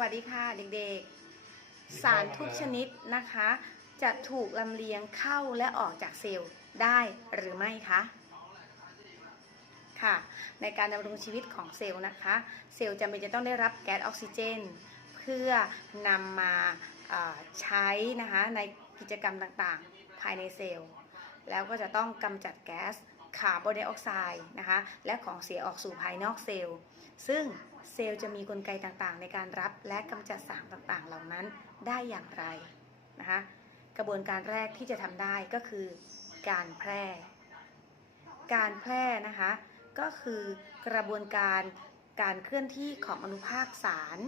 วัสดีค่ะเด็กๆ สารทุกชนิดนะคะ จะถูกลำเลียงเข้าและออกจากเซลล์ได้หรือไม่คะค่ะ ในการดำรงชีวิตของเซลล์นะคะ เซลล์จำเป็นจะต้องได้รับแก๊สออกซิเจน เพื่อนำมาเอ่อใช้นะคะในกิจกรรมต่างๆ ภายในเซลล์ แล้วก็จะต้องกำจัดแก๊ส คาร์บอนไดออกไซด์นะคะและของเสียออกสู่ภายนอกเซลล์ ซึ่งเซลล์จะมีกลไกต่างๆ ในการรับและกำจัดสารต่างๆ เหล่านั้นได้อย่างไรนะคะกระบวนการแรกที่จะทำได้ก็คือการแพร่ การแพร่นะคะก็คือกระบวนการการเคลื่อนที่ของอนุภาคสาร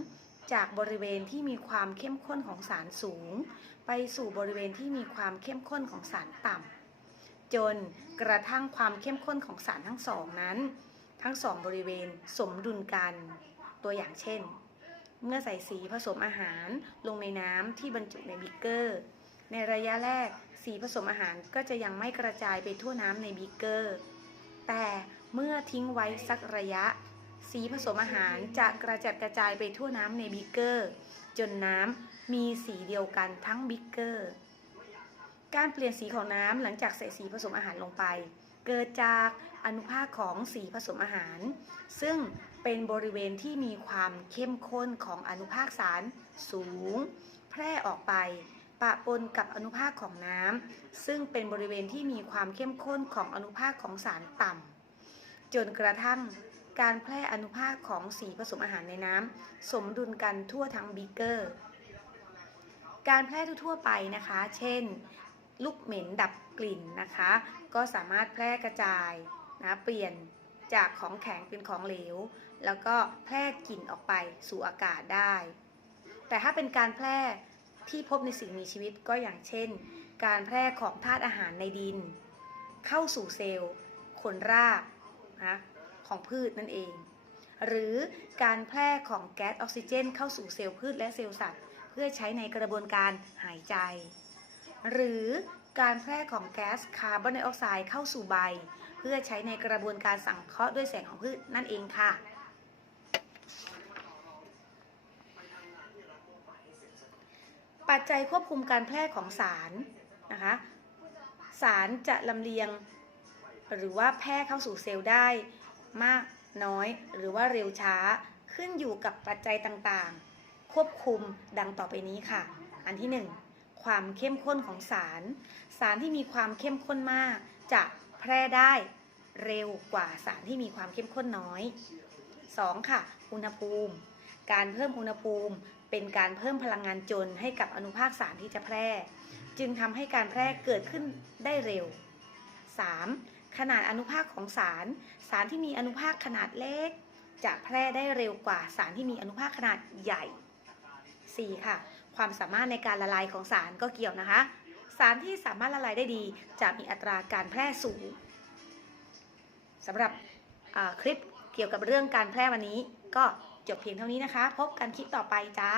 จากบริเวณที่มีความเข้มข้นของสารสูง ไปสู่บริเวณที่มีความเข้มข้นของสารต่ำ จนกระทั่งความเข้มข้นของสารทั้งสองนั้น ทั้งสองบริเวณสมดุลกัน ตัวอย่างเช่น เมื่อใส่สีผสมอาหารลงในน้ำที่บรรจุในบิกเกอร์ ในระยะแรกสีผสมอาหารก็จะยังไม่กระจายไปทั่วน้ำในบิกเกอร์ แต่เมื่อทิ้งไว้สักระยะ สีผสมอาหารจะกระจัดกระจายไปทั่วน้ำในบิกเกอร์ จนน้ำมีสีเดียวกันทั้งบิกเกอร์ การเปลี่ยนสีของน้ำหลังจากใส่สีผสมอาหารลงไป เกิดจากอนุภาคของสีผสมอาหาร ซึ่งเป็นบริเวณที่มีความเข้มข้นของอนุภาคสารสูง แพร่ออกไปปะปนกับอนุภาคของน้ำซึ่งเป็นบริเวณที่มีความเข้มข้นของอนุภาคของสารต่ำจนกระทั่งการแพร่อนุภาคของสีผสมอาหารในน้ำสมดุลกันทั่วทั้งบีเกอร์ การแพร่ทั่วไปนะคะ เช่น ลูกเหม็นดับกลิ่นนะคะ ก็สามารถแพร่กระจายนะเปลี่ยนจากของแข็งเป็นของเหลว แล้วก็แพร่กลิ่นออกไปสู่อากาศได้ แต่ถ้าเป็นการแพร่ที่พบในสิ่งมีชีวิตก็อย่างเช่น การแพร่ของธาตุอาหารในดิน เข้าสู่เซลล์ขนรากนะของพืชนั่นเอง หรือการแพร่ของแก๊สออกซิเจน เข้าสู่เซลล์พืชและเซลล์สัตว์ เพื่อใช้ในกระบวนการหายใจ หรือการแพร่ของแก๊สคาร์บอนไดออกไซด์เข้าสู่ใบ เพื่อใช้ในกระบวนการสังเคราะห์ด้วยแสงของพืชนั่นเองค่ะปัจจัยควบคุมการแพร่ของสารนะคะสารจะลำเลียง หรือว่าแพร่เข้าสู่เซลล์ได้มากน้อยหรือว่าเร็วช้าขึ้นอยู่กับปัจจัยต่างๆ ควบคุมดังต่อไปนี้ค่ะ อันที่ 1 ความเข้มข้นของสาร สารที่มีความเข้มข้นมาก จะแพร่ได้เร็วกว่าสารที่มีความเข้มข้นน้อย 2. ค่ะ อุณหภูมิ การเพิ่มอุณหภูมิเป็นการเพิ่มพลังงานจนให้กับอนุภาคสารที่จะแพร่ จึงทำให้การแพร่เกิดขึ้นได้เร็ว 3. ขนาดอนุภาคของสาร สารที่มีอนุภาคขนาดเล็ก จะแพร่ได้เร็วกว่าสารที่มีอนุภาคขนาดใหญ่ 4. ค่ะ ความสามารถในการละลายของสารก็เกี่ยวนะคะ สารที่สามารถละลายได้ดี จะมีอัตราการแพร่สูงสำหรับคลิปเกี่ยวกับเรื่องการแพร่วันนี้ ก็จบเพียงเท่านี้นะคะ พบกันคลิปต่อไปจ้า